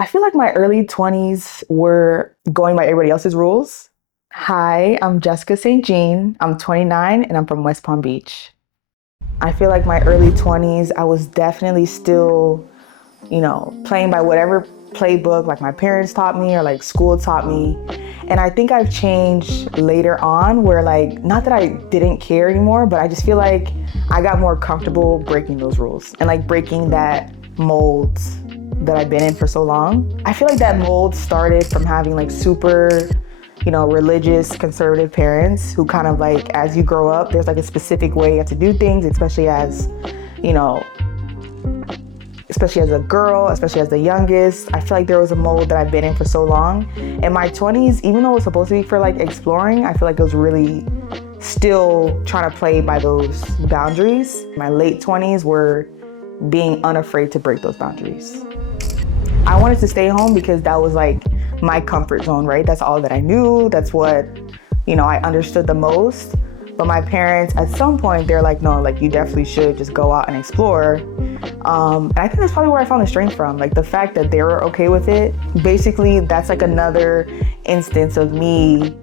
I feel like my early 20s were going by everybody else's rules. Hi, I'm Jessica St. Jean. I'm 29 and I'm from West Palm Beach. I feel like my early 20s, I was definitely still, playing by whatever playbook like my parents taught me or like school taught me. And I think I've changed later on where like, not that I didn't care anymore, but I just feel like I got more comfortable breaking those rules and like breaking that mold that I've been in for so long. I feel like that mold started from having like super, religious, conservative parents who kind of like, as you grow up, there's like a specific way you have to do things, you know, especially as a girl, especially as the youngest. I feel like there was a mold that I've been in for so long. In my 20s, even though it was supposed to be for like exploring, I feel like it was really still trying to play by those boundaries. My late 20s were being unafraid to break those boundaries. I wanted to stay home because that was like my comfort zone, right? That's all that I knew. That's what, I understood the most. But my parents, at some point, they're like, no, like you definitely should just go out and explore. And I think that's probably where I found the strength from. Like the fact that they were okay with it. Basically, that's like another instance of me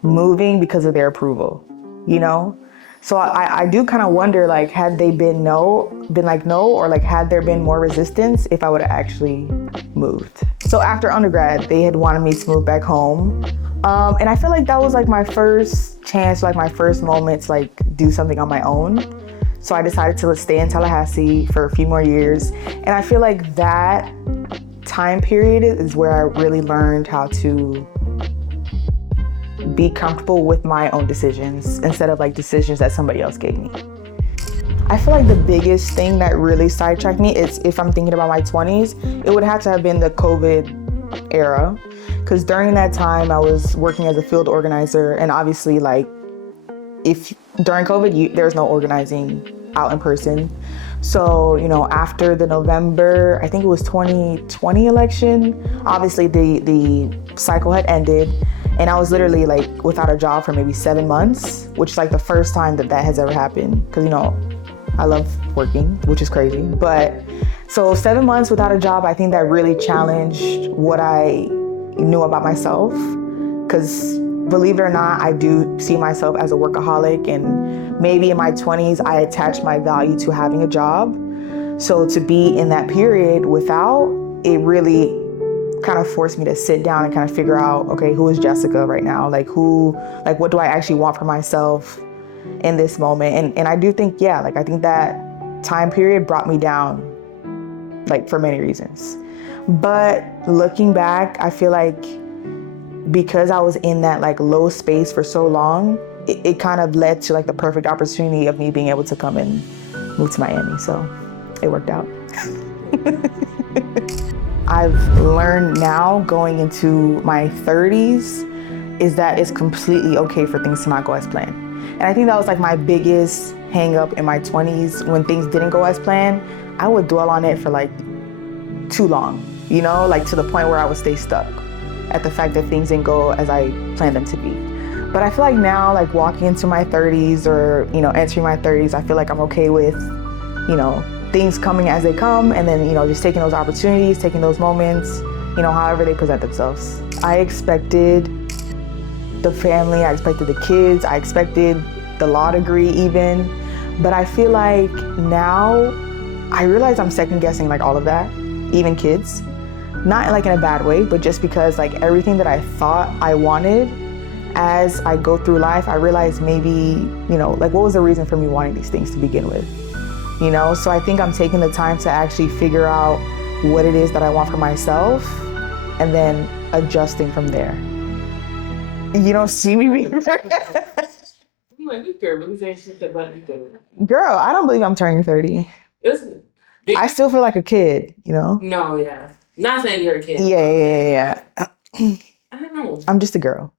moving because of their approval, you know? So I do kind of wonder, like, had they been like no, or like had there been more resistance if I would have actually moved. So after undergrad, they had wanted me to move back home. And I feel like that was like my first chance, like my first moment to like do something on my own. So I decided to stay in Tallahassee for a few more years. And I feel like that time period is where I really learned how to be comfortable with my own decisions instead of like decisions that somebody else gave me. I feel like the biggest thing that really sidetracked me is, if I'm thinking about my 20s, it would have to have been the COVID era. Because during that time, I was working as a field organizer, and obviously, like, if during COVID, there's no organizing out in person. So, after the November, I think it was 2020 election, obviously the cycle had ended, and I was literally like without a job for maybe 7 months, which is like the first time that has ever happened. Because, I love working, which is crazy. But so 7 months without a job, I think that really challenged what I knew about myself. Because believe it or not, I do see myself as a workaholic, and maybe in my 20s, I attached my value to having a job. So to be in that period without, it really kind of forced me to sit down and kind of figure out, okay, who is Jessica right now? Like what do I actually want for myself in this moment? And I do think, I think that time period brought me down, like for many reasons. But looking back, I feel like because I was in that like low space for so long, it kind of led to like the perfect opportunity of me being able to come and move to Miami. So it worked out. I've learned now going into my 30s is that it's completely okay for things to not go as planned. And I think that was like my biggest hang up in my 20s. When things didn't go as planned, I would dwell on it for like too long, like to the point where I would stay stuck at the fact that things didn't go as I planned them to be. But I feel like now, like walking into my 30s or, entering my 30s, I feel like I'm okay with, things coming as they come, and then, just taking those opportunities, taking those moments, however they present themselves. I expected the family, I expected the kids, I expected the law degree even, but I feel like now I realize I'm second guessing like all of that, even kids. Not like in a bad way, but just because like everything that I thought I wanted, as I go through life, I realize maybe, like what was the reason for me wanting these things to begin with? So I think I'm taking the time to actually figure out what it is that I want for myself and then adjusting from there. You don't see me being Girl, I don't believe I'm turning 30. I still feel like a kid, No, yeah. Not saying you're a kid. Yeah. I don't know. I'm just a girl.